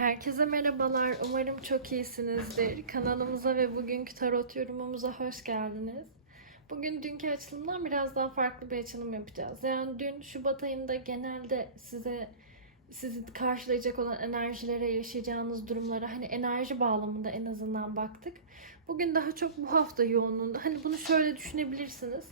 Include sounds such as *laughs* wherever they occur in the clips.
Herkese merhabalar. Umarım çok iyisinizdir. Kanalımıza ve bugünkü tarot yorumumuza hoş geldiniz. Bugün dünkü açılımdan biraz daha farklı bir açılım yapacağız. Yani dün Şubat ayında genelde size sizi karşılayacak olan enerjilere, yaşayacağınız durumlara hani enerji bağlamında en azından baktık. Bugün daha çok bu hafta yoğunluğunda. Hani bunu şöyle düşünebilirsiniz.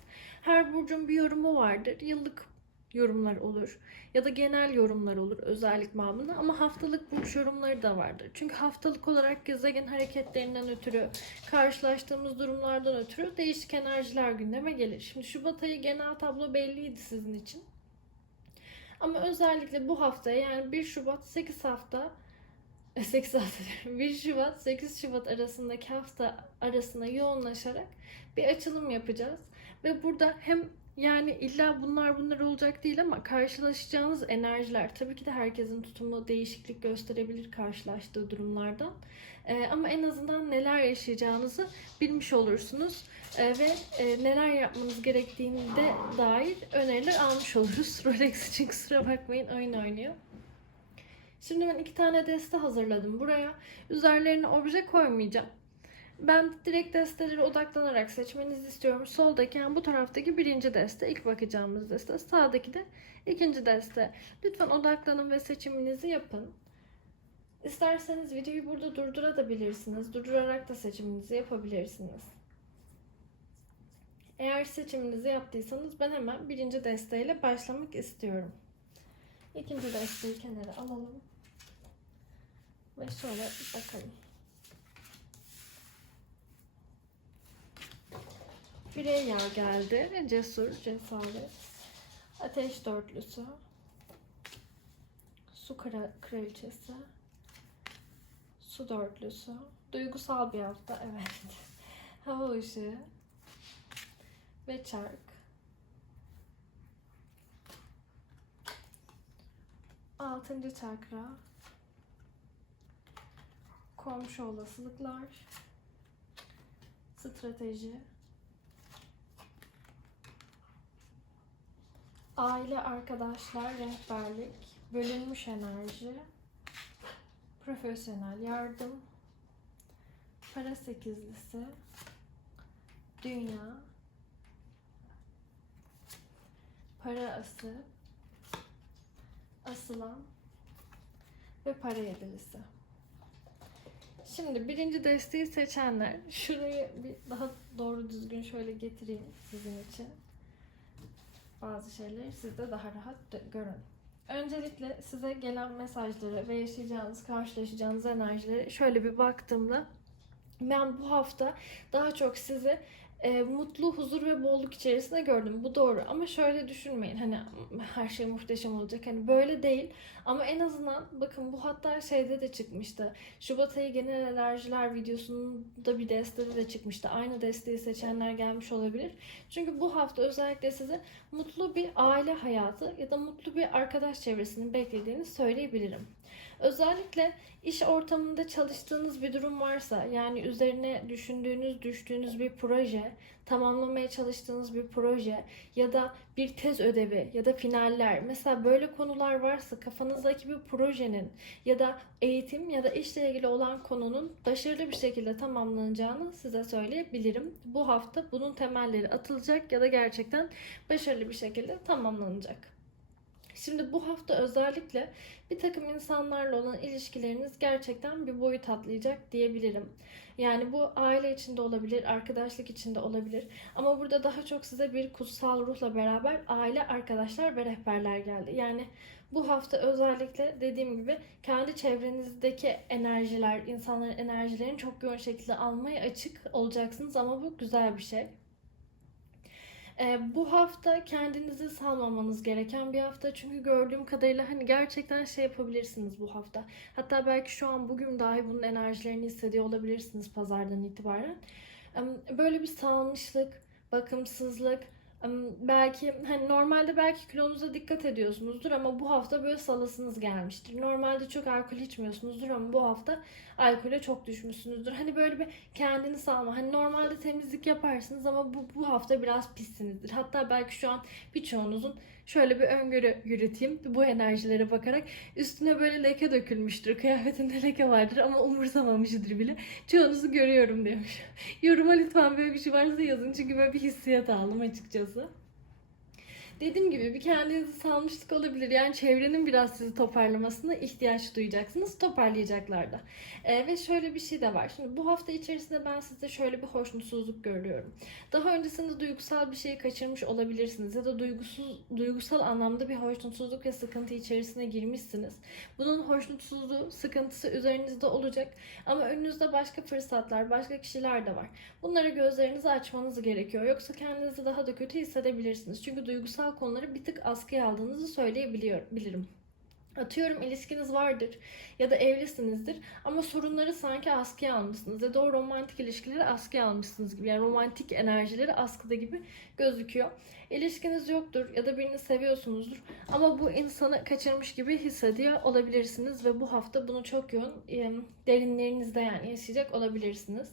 Her burcun bir yorumu vardır. Yıllık yorumlar olur ya da genel yorumlar olur özellik mamında ama haftalık burç yorumları da vardır. Çünkü haftalık olarak gezegen hareketlerinden ötürü, karşılaştığımız durumlardan ötürü değişik enerjiler gündeme gelir. Şimdi Şubat ayı genel tablo belliydi sizin için. Ama özellikle bu haftaya yani 1 Şubat 8 hafta 8 hafta diyorum. 1 Şubat 8 Şubat arasındaki hafta arasına yoğunlaşarak bir açılım yapacağız. Ve burada hem yani illa bunlar bunlar olacak değil ama karşılaşacağınız enerjiler tabii ki de herkesin tutumu değişiklik gösterebilir karşılaştığı durumlardan. Ee, ama en azından neler yaşayacağınızı bilmiş olursunuz Ee, ve e, neler yapmanız gerektiğinde dair öneriler almış oluruz. *laughs* Rolex için kusura bakmayın oyun oynuyor. Şimdi ben iki tane deste hazırladım buraya. Üzerlerine obje koymayacağım. Ben direkt destelere odaklanarak seçmenizi istiyorum. Soldaki yani bu taraftaki birinci deste, ilk bakacağımız deste. Sağdaki de ikinci deste. Lütfen odaklanın ve seçiminizi yapın. İsterseniz videoyu burada durdurabilirsiniz. Durdurarak da seçiminizi yapabilirsiniz. Eğer seçiminizi yaptıysanız ben hemen birinci desteğiyle başlamak istiyorum. İkinci desteği kenara alalım. Ve şöyle bakalım. Birey yağ geldi. Cesur, cesaret. Ateş dörtlüsü. Su kra kraliçesi. Su dörtlüsü. Duygusal bir hafta, *laughs* evet. Hava ışığı. Ve çark. Altıncı çakra. Komşu olasılıklar. Strateji. Aile, arkadaşlar, rehberlik, bölünmüş enerji, profesyonel yardım, para sekizlisi, dünya, para ası, asılan ve para yedilisi. Şimdi birinci desteği seçenler şurayı bir daha doğru düzgün şöyle getireyim sizin için bazı şeyleri siz de daha rahat görün. Öncelikle size gelen mesajları ve yaşayacağınız, karşılaşacağınız enerjileri şöyle bir baktığımda ben bu hafta daha çok sizi e, mutlu, huzur ve bolluk içerisinde gördüm. Bu doğru. Ama şöyle düşünmeyin. Hani her şey muhteşem olacak. Hani böyle değil. Ama en azından bakın bu hatta şeyde de çıkmıştı. Şubat ayı genel enerjiler videosunda bir destede de çıkmıştı. Aynı desteği seçenler gelmiş olabilir. Çünkü bu hafta özellikle size mutlu bir aile hayatı ya da mutlu bir arkadaş çevresini beklediğini söyleyebilirim. Özellikle iş ortamında çalıştığınız bir durum varsa yani üzerine düşündüğünüz, düştüğünüz bir proje, tamamlamaya çalıştığınız bir proje ya da bir tez ödevi ya da finaller mesela böyle konular varsa kafanızdaki bir projenin ya da eğitim ya da işle ilgili olan konunun başarılı bir şekilde tamamlanacağını size söyleyebilirim. Bu hafta bunun temelleri atılacak ya da gerçekten başarılı bir şekilde tamamlanacak. Şimdi bu hafta özellikle bir takım insanlarla olan ilişkileriniz gerçekten bir boyut atlayacak diyebilirim. Yani bu aile içinde olabilir, arkadaşlık içinde olabilir. Ama burada daha çok size bir kutsal ruhla beraber aile, arkadaşlar ve rehberler geldi. Yani bu hafta özellikle dediğim gibi kendi çevrenizdeki enerjiler, insanların enerjilerini çok yoğun şekilde almaya açık olacaksınız ama bu güzel bir şey. E, bu hafta kendinizi salmamanız gereken bir hafta. Çünkü gördüğüm kadarıyla hani gerçekten şey yapabilirsiniz bu hafta. Hatta belki şu an bugün dahi bunun enerjilerini hissediyor olabilirsiniz pazardan itibaren. E, böyle bir salmışlık, bakımsızlık, belki hani normalde belki kilonuza dikkat ediyorsunuzdur ama bu hafta böyle salasınız gelmiştir. Normalde çok alkol içmiyorsunuzdur ama bu hafta alkole çok düşmüşsünüzdür. Hani böyle bir kendini salma. Hani normalde temizlik yaparsınız ama bu, bu hafta biraz pissinizdir. Hatta belki şu an birçoğunuzun şöyle bir öngörü yürüteyim bu enerjilere bakarak. Üstüne böyle leke dökülmüştür. Kıyafetinde leke vardır ama umursamamıştır bile. Çoğunuzu görüyorum demiş. *laughs* Yoruma lütfen böyle bir şey varsa yazın çünkü böyle bir hissiyat aldım açıkçası. Dediğim gibi bir kendinizi salmışlık olabilir. Yani çevrenin biraz sizi toparlamasına ihtiyaç duyacaksınız. Toparlayacaklar da. Ee, ve şöyle bir şey de var. Şimdi bu hafta içerisinde ben sizde şöyle bir hoşnutsuzluk görüyorum. Daha öncesinde duygusal bir şeyi kaçırmış olabilirsiniz. Ya da duygusuz, duygusal anlamda bir hoşnutsuzluk ve sıkıntı içerisine girmişsiniz. Bunun hoşnutsuzluğu, sıkıntısı üzerinizde olacak. Ama önünüzde başka fırsatlar, başka kişiler de var. Bunlara gözlerinizi açmanız gerekiyor. Yoksa kendinizi daha da kötü hissedebilirsiniz. Çünkü duygusal konuları bir tık askıya aldığınızı söyleyebilirim. Atıyorum ilişkiniz vardır ya da evlisinizdir ama sorunları sanki askıya almışsınız ya da o romantik ilişkileri askıya almışsınız gibi yani romantik enerjileri askıda gibi gözüküyor. İlişkiniz yoktur ya da birini seviyorsunuzdur ama bu insanı kaçırmış gibi hissediyor olabilirsiniz ve bu hafta bunu çok yoğun derinlerinizde yani yaşayacak olabilirsiniz.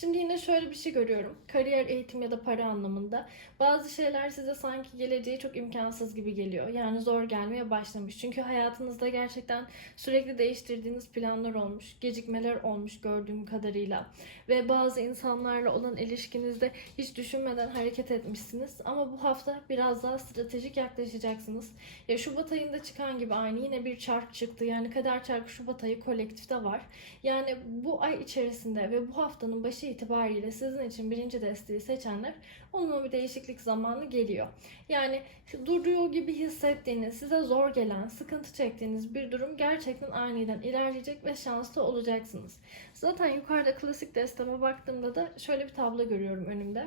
Şimdi yine şöyle bir şey görüyorum. Kariyer, eğitim ya da para anlamında. Bazı şeyler size sanki geleceği çok imkansız gibi geliyor. Yani zor gelmeye başlamış. Çünkü hayatınızda gerçekten sürekli değiştirdiğiniz planlar olmuş. Gecikmeler olmuş gördüğüm kadarıyla. Ve bazı insanlarla olan ilişkinizde hiç düşünmeden hareket etmişsiniz. Ama bu hafta biraz daha stratejik yaklaşacaksınız. Ya Şubat ayında çıkan gibi aynı yine bir çark çıktı. Yani kader çarkı Şubat ayı kolektifte var. Yani bu ay içerisinde ve bu haftanın başı itibariyle sizin için birinci desteği seçenler olumlu bir değişiklik zamanı geliyor. Yani duruyor gibi hissettiğiniz, size zor gelen, sıkıntı çektiğiniz bir durum gerçekten aniden ilerleyecek ve şanslı olacaksınız. Zaten yukarıda klasik desteme baktığımda da şöyle bir tablo görüyorum önümde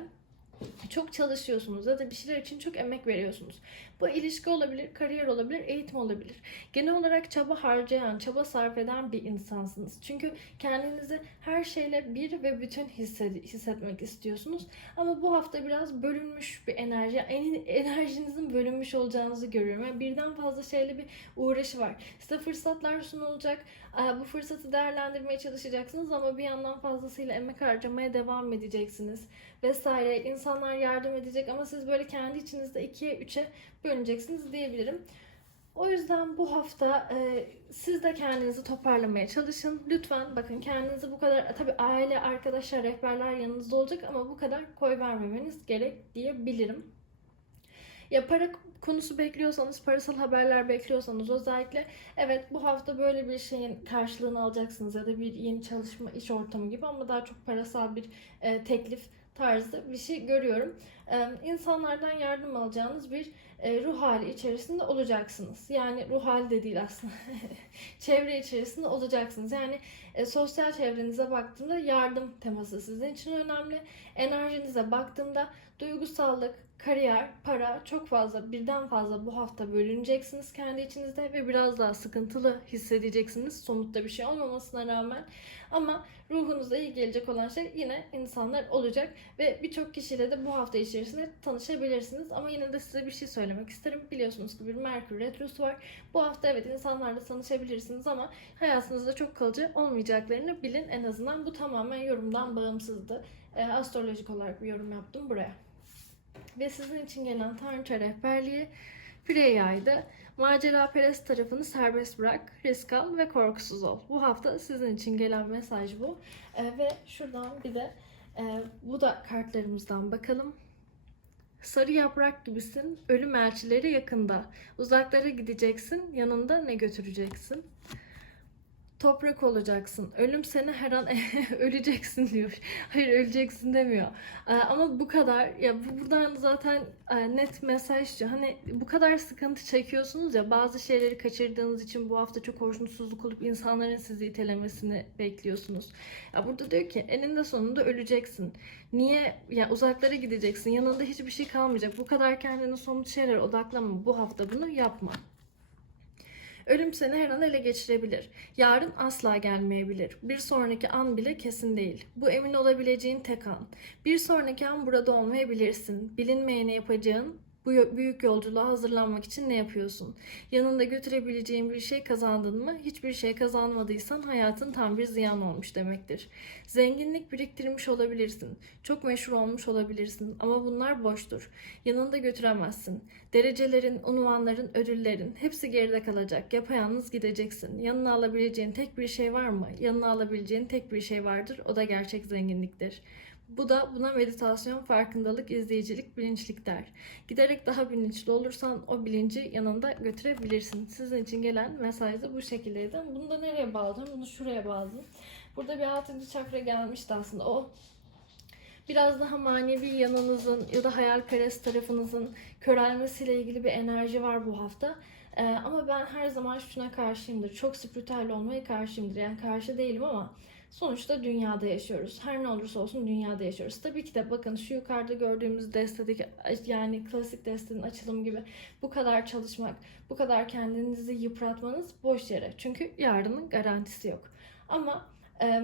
çok çalışıyorsunuz ya da bir şeyler için çok emek veriyorsunuz. Bu ilişki olabilir, kariyer olabilir, eğitim olabilir. Genel olarak çaba harcayan, çaba sarf eden bir insansınız. Çünkü kendinizi her şeyle bir ve bütün hissed- hissetmek istiyorsunuz. Ama bu hafta biraz bölünmüş bir enerji, en- enerjinizin bölünmüş olacağınızı görüyorum. Yani birden fazla şeyle bir uğraşı var. Size fırsatlar sunulacak. Bu fırsatı değerlendirmeye çalışacaksınız ama bir yandan fazlasıyla emek harcamaya devam edeceksiniz vesaire. İnsanlar yardım edecek ama siz böyle kendi içinizde ikiye üçe bölüneceksiniz diyebilirim. O yüzden bu hafta e, siz de kendinizi toparlamaya çalışın. Lütfen bakın kendinizi bu kadar tabii aile, arkadaşlar, rehberler yanınızda olacak ama bu kadar koy vermemeniz gerek diyebilirim. Ya para konusu bekliyorsanız, parasal haberler bekliyorsanız özellikle evet bu hafta böyle bir şeyin karşılığını alacaksınız ya da bir yeni çalışma iş ortamı gibi ama daha çok parasal bir e, teklif tarzı bir şey görüyorum. İnsanlardan yardım alacağınız bir ruh hali içerisinde olacaksınız. Yani ruh hali de değil aslında. *laughs* Çevre içerisinde olacaksınız. Yani sosyal çevrenize baktığımda yardım teması sizin için önemli. Enerjinize baktığımda duygusallık, kariyer, para çok fazla birden fazla bu hafta bölüneceksiniz kendi içinizde ve biraz daha sıkıntılı hissedeceksiniz somutta bir şey olmamasına rağmen. Ama ruhunuza iyi gelecek olan şey yine insanlar olacak ve birçok kişiyle de bu hafta içerisinde tanışabilirsiniz. Ama yine de size bir şey söylemek isterim. Biliyorsunuz ki bir Merkür Retrosu var. Bu hafta evet insanlarla tanışabilirsiniz ama hayatınızda çok kalıcı olmayacaklarını bilin. En azından bu tamamen yorumdan bağımsızdı. E, astrolojik olarak bir yorum yaptım buraya. Ve sizin için gelen Tanrıça rehberliği Freya'ydı. Macera perest tarafını serbest bırak, risk al ve korkusuz ol. Bu hafta sizin için gelen mesaj bu. Ee, ve şuradan bir de e, bu da kartlarımızdan bakalım. Sarı yaprak gibisin, ölüm elçileri yakında. Uzaklara gideceksin, yanında ne götüreceksin? Toprak olacaksın. Ölüm seni her an *laughs* öleceksin diyor. Hayır öleceksin demiyor. Ee, ama bu kadar ya bu buradan zaten e, net mesaj. Hani bu kadar sıkıntı çekiyorsunuz ya bazı şeyleri kaçırdığınız için bu hafta çok hoşnutsuzluk olup insanların sizi itelemesini bekliyorsunuz. Ya burada diyor ki eninde sonunda öleceksin. Niye ya uzaklara gideceksin? Yanında hiçbir şey kalmayacak. Bu kadar kendini somut şeylere odaklanma. Bu hafta bunu yapma. Ölüm seni her an ele geçirebilir. Yarın asla gelmeyebilir. Bir sonraki an bile kesin değil. Bu emin olabileceğin tek an. Bir sonraki an burada olmayabilirsin. Bilinmeyene yapacağın Bu büyük yolculuğa hazırlanmak için ne yapıyorsun? Yanında götürebileceğin bir şey kazandın mı? Hiçbir şey kazanmadıysan hayatın tam bir ziyan olmuş demektir. Zenginlik biriktirmiş olabilirsin. Çok meşhur olmuş olabilirsin ama bunlar boştur. Yanında götüremezsin. Derecelerin, unvanların, ödüllerin hepsi geride kalacak. Yapayalnız gideceksin. Yanına alabileceğin tek bir şey var mı? Yanına alabileceğin tek bir şey vardır. O da gerçek zenginliktir. Bu da buna meditasyon, farkındalık, izleyicilik, bilinçlik der. Giderek daha bilinçli olursan o bilinci yanında götürebilirsin. Sizin için gelen mesaj da bu şekildeydi. Bunu da nereye bağladım? Bunu şuraya bağladım. Burada bir altıncı çakra gelmişti aslında. O biraz daha manevi yanınızın ya da hayalperest tarafınızın körelmesiyle ilgili bir enerji var bu hafta. Ee, ama ben her zaman şuna karşıyımdır. Çok spiritüel olmaya karşıyımdır. Yani karşı değilim ama sonuçta dünyada yaşıyoruz. Her ne olursa olsun dünyada yaşıyoruz. Tabii ki de bakın şu yukarıda gördüğümüz destedeki yani klasik destenin açılımı gibi bu kadar çalışmak, bu kadar kendinizi yıpratmanız boş yere. Çünkü yarının garantisi yok. Ama e,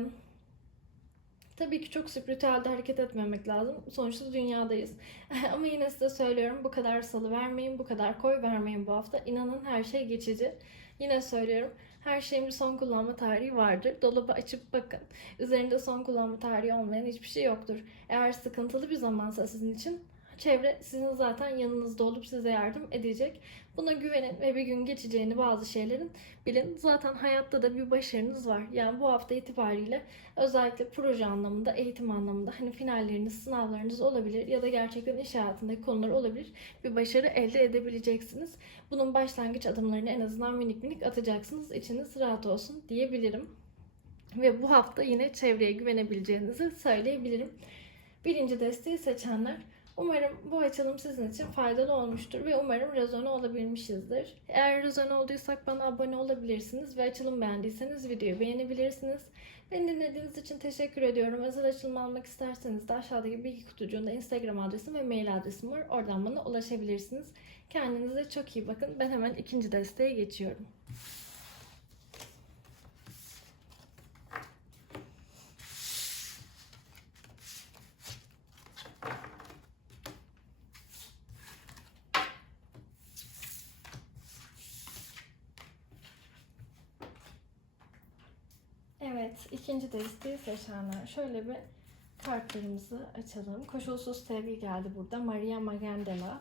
tabii ki çok spiritüelde hareket etmemek lazım. Sonuçta dünyadayız. *laughs* Ama yine size söylüyorum bu kadar salı vermeyin, bu kadar koy vermeyin bu hafta. İnanın her şey geçici. Yine söylüyorum her şeyin bir son kullanma tarihi vardır. Dolabı açıp bakın. Üzerinde son kullanma tarihi olmayan hiçbir şey yoktur. Eğer sıkıntılı bir zamansa sizin için çevre sizin zaten yanınızda olup size yardım edecek. Buna güvenin ve bir gün geçeceğini bazı şeylerin bilin. Zaten hayatta da bir başarınız var. Yani bu hafta itibariyle özellikle proje anlamında, eğitim anlamında hani finalleriniz, sınavlarınız olabilir ya da gerçekten iş hayatındaki konular olabilir. Bir başarı elde edebileceksiniz. Bunun başlangıç adımlarını en azından minik minik atacaksınız. İçiniz rahat olsun diyebilirim. Ve bu hafta yine çevreye güvenebileceğinizi söyleyebilirim. Birinci desteği seçenler Umarım bu açılım sizin için faydalı olmuştur ve umarım rezone olabilmişizdir. Eğer rezone olduysak bana abone olabilirsiniz ve açılım beğendiyseniz videoyu beğenebilirsiniz. Beni dinlediğiniz için teşekkür ediyorum. Özel açılım almak isterseniz de aşağıdaki bilgi kutucuğunda Instagram adresim ve mail adresim var. Oradan bana ulaşabilirsiniz. Kendinize çok iyi bakın. Ben hemen ikinci desteğe geçiyorum. Evet, ikinci desteği seçenler. Şöyle bir kartlarımızı açalım. Koşulsuz sevgi geldi burada. Maria Magdalena.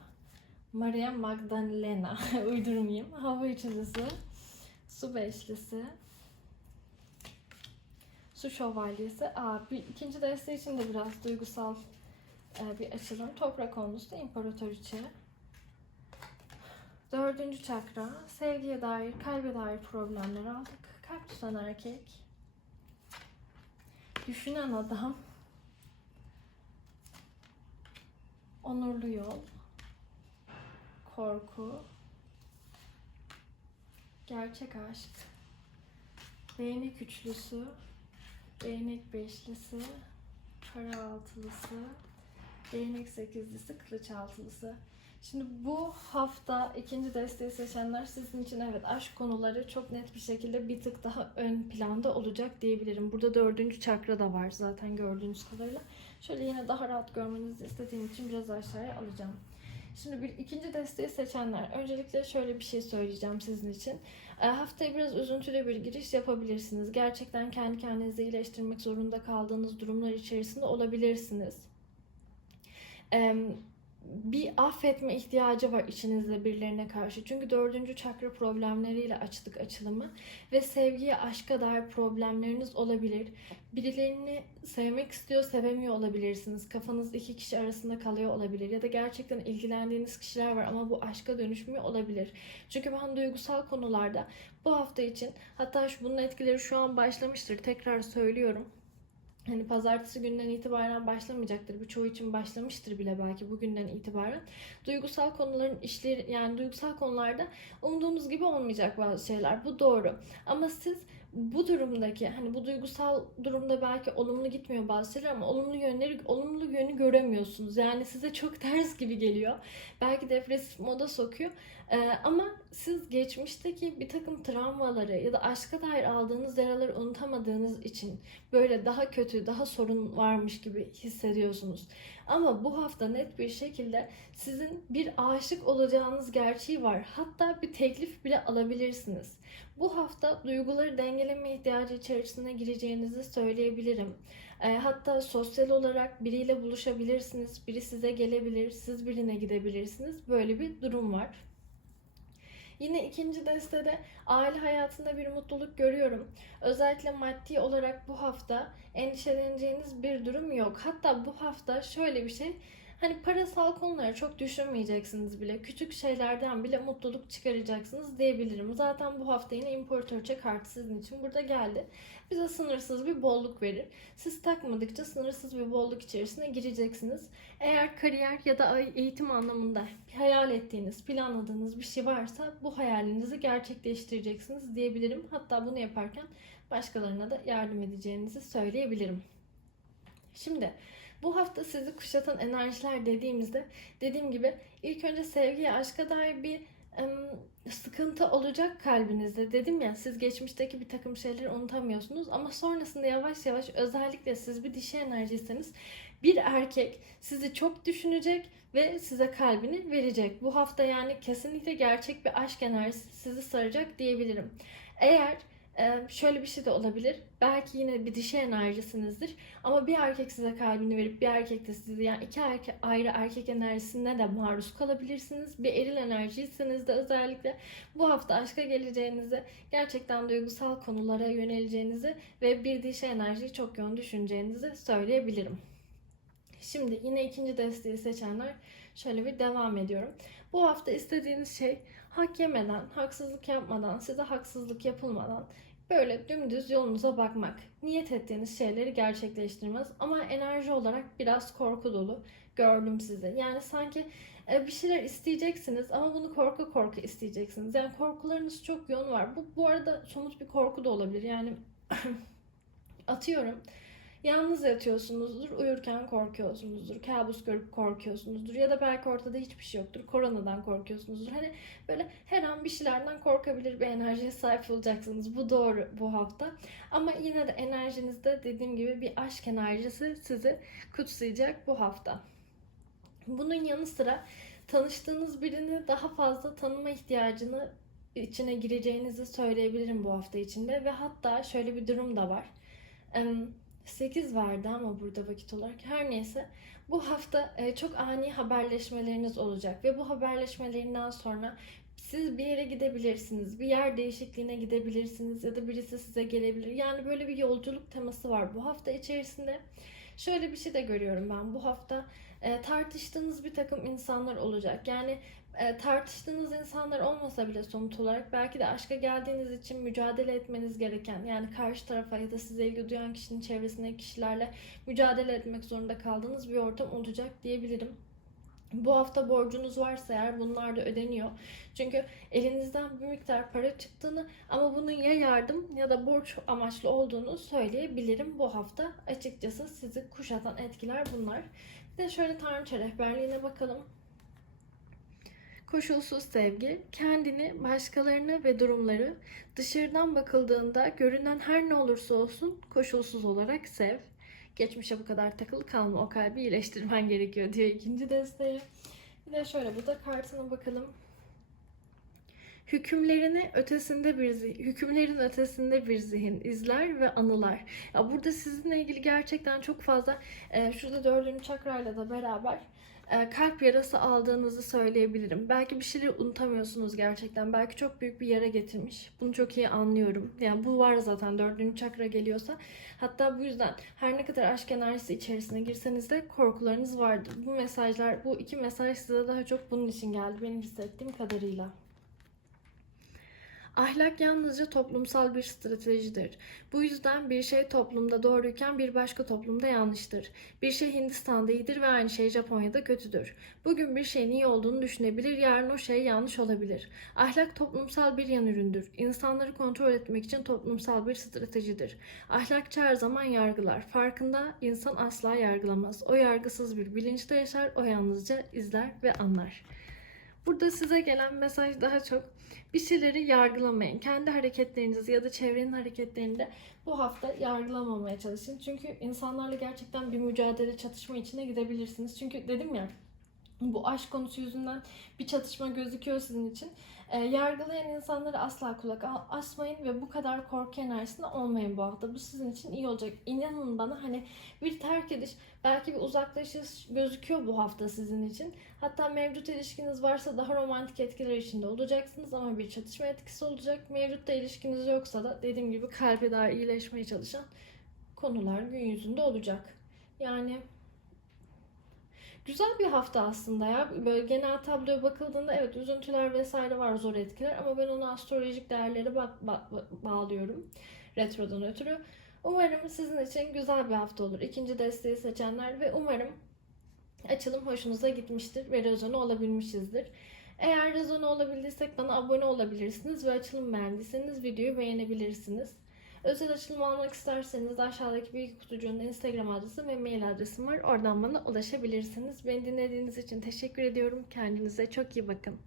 Maria Magdalena. *laughs* Uydurmayayım. Hava üçlüsü. Su beşlisi. Su şövalyesi. Aa, bir, ikinci desteği için de biraz duygusal e, bir açılım. Toprak onlusu imparatoriçe. Dördüncü çakra. Sevgiye dair, kalbe dair problemler aldık. Kalp tutan erkek. Düşünen adam. Onurlu yol. Korku. Gerçek aşk. Değnek üçlüsü. Değnek beşlisi. Para altılısı. Değnek sekizlisi. Kılıç altılısı. Şimdi bu hafta ikinci desteği seçenler sizin için evet aşk konuları çok net bir şekilde bir tık daha ön planda olacak diyebilirim. Burada dördüncü çakra da var zaten gördüğünüz kadarıyla. Şöyle yine daha rahat görmenizi istediğim için biraz aşağıya alacağım. Şimdi bir ikinci desteği seçenler öncelikle şöyle bir şey söyleyeceğim sizin için. E, haftaya biraz üzüntülü bir giriş yapabilirsiniz. Gerçekten kendi kendinizi iyileştirmek zorunda kaldığınız durumlar içerisinde olabilirsiniz. Eee bir affetme ihtiyacı var içinizde birilerine karşı. Çünkü dördüncü çakra problemleriyle açtık açılımı. Ve sevgiye, aşka dair problemleriniz olabilir. Birilerini sevmek istiyor, sevemiyor olabilirsiniz. Kafanız iki kişi arasında kalıyor olabilir. Ya da gerçekten ilgilendiğiniz kişiler var ama bu aşka dönüşmüyor olabilir. Çünkü ben duygusal konularda bu hafta için hatta şu, bunun etkileri şu an başlamıştır. Tekrar söylüyorum hani pazartesi günden itibaren başlamayacaktır. Birçoğu için başlamıştır bile belki bugünden itibaren. Duygusal konuların işleri yani duygusal konularda umduğunuz gibi olmayacak bazı şeyler. Bu doğru. Ama siz bu durumdaki hani bu duygusal durumda belki olumlu gitmiyor bazı şeyler ama olumlu yönleri olumlu yönü göremiyorsunuz. Yani size çok *laughs* ters gibi geliyor. Belki depresif moda sokuyor. Ee, ama siz geçmişteki bir takım travmaları ya da aşka dair aldığınız yaraları unutamadığınız için böyle daha kötü kötü, daha sorun varmış gibi hissediyorsunuz. Ama bu hafta net bir şekilde sizin bir aşık olacağınız gerçeği var. Hatta bir teklif bile alabilirsiniz. Bu hafta duyguları dengeleme ihtiyacı içerisine gireceğinizi söyleyebilirim. E, hatta sosyal olarak biriyle buluşabilirsiniz. Biri size gelebilir, siz birine gidebilirsiniz. Böyle bir durum var. Yine ikinci destede aile hayatında bir mutluluk görüyorum. Özellikle maddi olarak bu hafta endişeleneceğiniz bir durum yok. Hatta bu hafta şöyle bir şey Hani parasal konuları çok düşünmeyeceksiniz bile. Küçük şeylerden bile mutluluk çıkaracaksınız diyebilirim. Zaten bu hafta yine imparatorça kartı sizin için burada geldi. Bize sınırsız bir bolluk verir. Siz takmadıkça sınırsız bir bolluk içerisine gireceksiniz. Eğer kariyer ya da eğitim anlamında hayal ettiğiniz, planladığınız bir şey varsa bu hayalinizi gerçekleştireceksiniz diyebilirim. Hatta bunu yaparken başkalarına da yardım edeceğinizi söyleyebilirim. Şimdi bu hafta sizi kuşatan enerjiler dediğimizde dediğim gibi ilk önce sevgiye, aşka dair bir sıkıntı olacak kalbinizde. Dedim ya siz geçmişteki bir takım şeyleri unutamıyorsunuz ama sonrasında yavaş yavaş özellikle siz bir dişi enerjiyseniz bir erkek sizi çok düşünecek ve size kalbini verecek. Bu hafta yani kesinlikle gerçek bir aşk enerjisi sizi saracak diyebilirim. Eğer ee, şöyle bir şey de olabilir. Belki yine bir dişi enerjisinizdir. Ama bir erkek size kalbini verip bir erkek de sizi yani iki erke, ayrı erkek enerjisine de maruz kalabilirsiniz. Bir eril enerjiyseniz de özellikle bu hafta aşka geleceğinizi, gerçekten duygusal konulara yöneleceğinizi ve bir dişi enerjiyi çok yoğun düşüneceğinizi söyleyebilirim. Şimdi yine ikinci desteği seçenler şöyle bir devam ediyorum. Bu hafta istediğiniz şey hak yemeden, haksızlık yapmadan, size haksızlık yapılmadan böyle dümdüz yolunuza bakmak. Niyet ettiğiniz şeyleri gerçekleştirmez ama enerji olarak biraz korku dolu gördüm sizi. Yani sanki e, bir şeyler isteyeceksiniz ama bunu korku korku isteyeceksiniz. Yani korkularınız çok yoğun var. Bu bu arada somut bir korku da olabilir. Yani *clears throat* atıyorum Yalnız yatıyorsunuzdur, uyurken korkuyorsunuzdur, kabus görüp korkuyorsunuzdur ya da belki ortada hiçbir şey yoktur, koronadan korkuyorsunuzdur. Hani böyle her an bir şeylerden korkabilir bir enerjiye sahip olacaksınız. Bu doğru bu hafta. Ama yine de enerjinizde dediğim gibi bir aşk enerjisi sizi kutsayacak bu hafta. Bunun yanı sıra tanıştığınız birini daha fazla tanıma ihtiyacını içine gireceğinizi söyleyebilirim bu hafta içinde ve hatta şöyle bir durum da var. 8 vardı ama burada vakit olarak her neyse bu hafta e, çok ani haberleşmeleriniz olacak ve bu haberleşmelerinden sonra siz bir yere gidebilirsiniz, bir yer değişikliğine gidebilirsiniz ya da birisi size gelebilir. Yani böyle bir yolculuk teması var bu hafta içerisinde. Şöyle bir şey de görüyorum ben bu hafta e, tartıştığınız bir takım insanlar olacak. Yani e, tartıştığınız insanlar olmasa bile somut olarak belki de aşka geldiğiniz için mücadele etmeniz gereken yani karşı tarafa ya da size ilgi duyan kişinin çevresindeki kişilerle mücadele etmek zorunda kaldığınız bir ortam olacak diyebilirim. Bu hafta borcunuz varsa eğer bunlar da ödeniyor. Çünkü elinizden bir miktar para çıktığını ama bunun ya yardım ya da borç amaçlı olduğunu söyleyebilirim bu hafta. Açıkçası sizi kuşatan etkiler bunlar. Bir de şöyle tanrıça rehberliğine bakalım. Koşulsuz sevgi, kendini, başkalarını ve durumları dışarıdan bakıldığında görünen her ne olursa olsun koşulsuz olarak sev. Geçmişe bu kadar takılı kalma, o kalbi iyileştirmen *laughs* gerekiyor diyor ikinci desteği. Bir de şöyle burada kartına bakalım. Hükümlerini ötesinde bir zihin, hükümlerin ötesinde bir zihin, izler ve anılar. Ya burada sizinle ilgili gerçekten çok fazla e, şurada dördüncü çakrayla da beraber kalp yarası aldığınızı söyleyebilirim. Belki bir şeyleri unutamıyorsunuz gerçekten. Belki çok büyük bir yara getirmiş. Bunu çok iyi anlıyorum. Yani bu var zaten dördüncü çakra geliyorsa. Hatta bu yüzden her ne kadar aşk enerjisi içerisine girseniz de korkularınız vardır. Bu mesajlar, bu iki mesaj size daha çok bunun için geldi benim hissettiğim kadarıyla. Ahlak yalnızca toplumsal bir stratejidir. Bu yüzden bir şey toplumda doğruyken bir başka toplumda yanlıştır. Bir şey Hindistan'da iyidir ve aynı şey Japonya'da kötüdür. Bugün bir şeyin iyi olduğunu düşünebilir, yarın o şey yanlış olabilir. Ahlak toplumsal bir yan üründür. İnsanları kontrol etmek için toplumsal bir stratejidir. Ahlakçı her zaman yargılar. Farkında insan asla yargılamaz. O yargısız bir bilinçte yaşar, o yalnızca izler ve anlar. Burada size gelen mesaj daha çok bir şeyleri yargılamayın. Kendi hareketlerinizi ya da çevrenin hareketlerini de bu hafta yargılamamaya çalışın. Çünkü insanlarla gerçekten bir mücadele, çatışma içine gidebilirsiniz. Çünkü dedim ya bu aşk konusu yüzünden bir çatışma gözüküyor sizin için. E, yargılayan insanlara asla kulak asmayın ve bu kadar korku enerjisinde olmayın bu hafta. Bu sizin için iyi olacak. İnanın bana hani bir terk ediş, belki bir uzaklaşış gözüküyor bu hafta sizin için. Hatta mevcut ilişkiniz varsa daha romantik etkiler içinde olacaksınız ama bir çatışma etkisi olacak. Mevcutta ilişkiniz yoksa da dediğim gibi kalbe daha iyileşmeye çalışan konular gün yüzünde olacak. Yani Güzel bir hafta aslında ya. Böyle genel tabloya bakıldığında evet üzüntüler vesaire var zor etkiler ama ben onu astrolojik değerlere bak, ba- ba- bağlıyorum. Retrodan ötürü. Umarım sizin için güzel bir hafta olur. İkinci desteği seçenler ve umarım açılım hoşunuza gitmiştir ve rezone olabilmişizdir. Eğer rezone olabildiysek bana abone olabilirsiniz ve açılım beğendiyseniz videoyu beğenebilirsiniz. Özel açılım almak isterseniz aşağıdaki bilgi kutucuğunda Instagram adresim ve mail adresim var. Oradan bana ulaşabilirsiniz. Beni dinlediğiniz için teşekkür ediyorum. Kendinize çok iyi bakın.